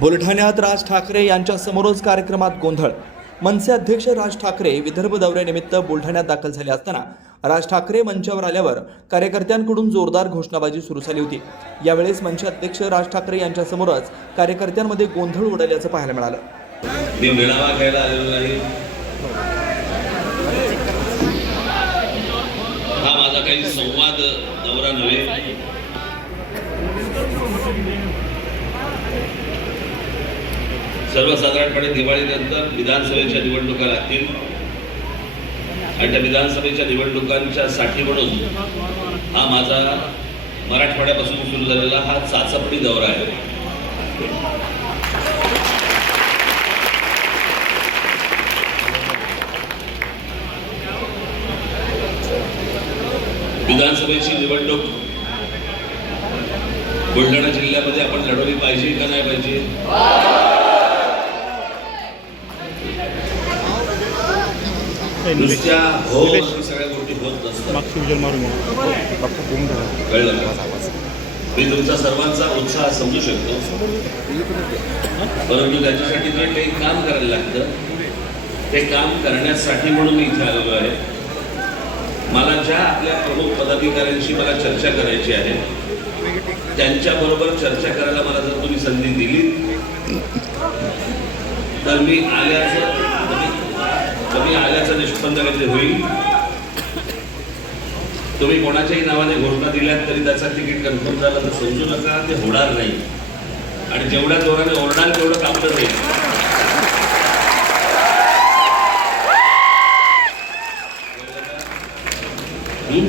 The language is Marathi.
बुलढाण्यात राज ठाकरे यांच्यासमोरच कार्यक्रमात गोंधळ. मनसे अध्यक्ष राज ठाकरे विदर्भ दौऱ्यानिमित्त बुलढाण्यात दाखल झाले असताना राज ठाकरे मंचावर आल्यावर कार्यकर्त्यांकडून जोरदार घोषणाबाजी सुरू झाली होती. यावेळेस मनसे अध्यक्ष राज ठाकरे यांच्या समोरच कार्यकर्त्यांमध्ये गोंधळ उडाल्याचं पाहायला मिळालं. मी मेळावा घ्यायला आलेलो नाही. हा माझा काही संवाद दौरा नव्हे. सर्वसाधारणपणे दिवाळीनंतर विधानसभेच्या निवडणुका लागतील. आणि त्या विधानसभेच्या निवडणुकांच्या साठी म्हणून हा माझा मराठवाड्यापासून सुरू झालेला हा चाचपणी दौरा आहे. विधानसभेची निवडणूक बुलढाणा जिल्ह्यामध्ये आपण लढवली पाहिजे का नाही पाहिजे? नुसत्या हो सगळ्या गोष्टी होत नसतात. कळलं का? मी तुमचा सर्वांचा उत्साह समजू शकतो. परंतु त्याच्यासाठी जे काही काम करायला लागतं. ते काम करण्यासाठी म्हणून मी इथे आलेलो आहे. मला ज्या आपल्या प्रमुख पदाधिकाऱ्यांशी मला चर्चा करायची आहे त्यांच्याबरोबर चर्चा करायला मला जर तुम्ही संधी दिली तर मी आल्याचं आल्याचं होईल? तुम्ही कोणाच्याही नावाने घोषणा दिल्यात तरी त्याचा तिकीट कन्फर्म झाला तर समजू नका ते होणार नाही. आणि जेवढ्या जोराने ओरडाल तेवढं कापलं जाईल हं?